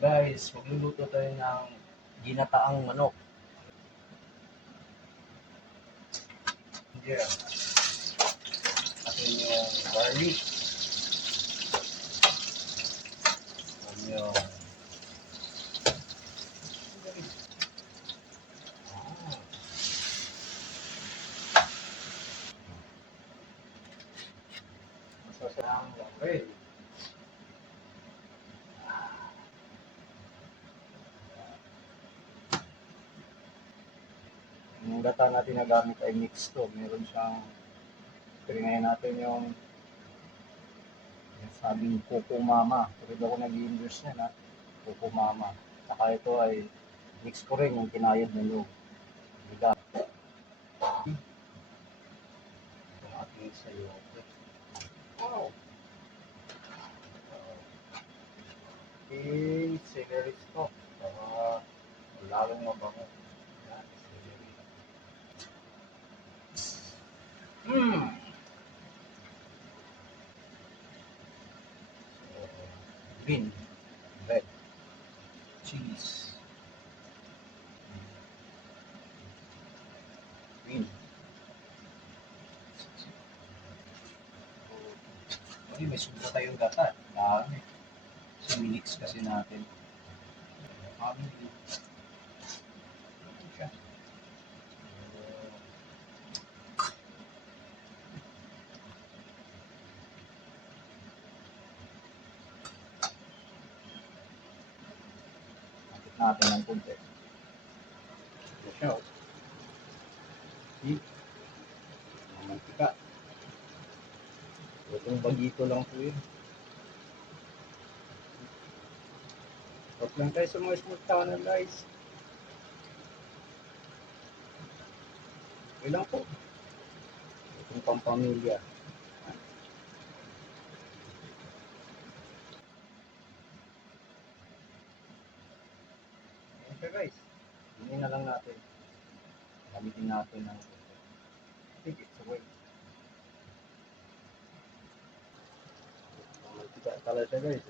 Guys, magluluto tayo ng ginataang manok. Yeah. Atin yung garlic. Yung masasayang lapel. Yung gata natin na gamit ay mix to. Meron siyang, piringayin natin yung sabing Coco Mama. Pero ako nag-i-endorse niya na Coco Mama. Saka ito ay mix ko rin yung kinayod na loob. Bigat. Yung ating sayote. Wow! Okay, celery stalk. Para lalong mabango. Yan, celery. Bean. Red. Cheese. Bean. Okay, may sobra tayong gata. Dami. Minix kasi natin. Family. Siya. Nakit natin ng kunti. Ito siya. Mantika. Itong bagito lang po yun. Huwag lang tayo sa mga smooth tunnel, guys. Okay lang po. Itong pampamilya. Okay guys. Hindi na lang natin. Gamitin natin ng tigit sa way. Mantika talaga siya guys.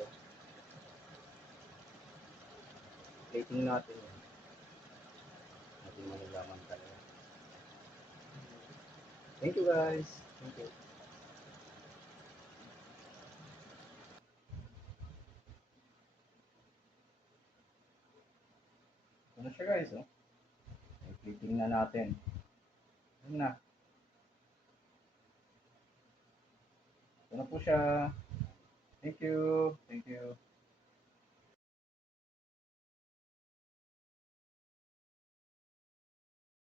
Plating natin yan. Natin malalaman talaga. Thank you guys. Thank you. Ito na siya guys. Plating na natin. Yun na. Ito na po siya. Thank you. Thank you.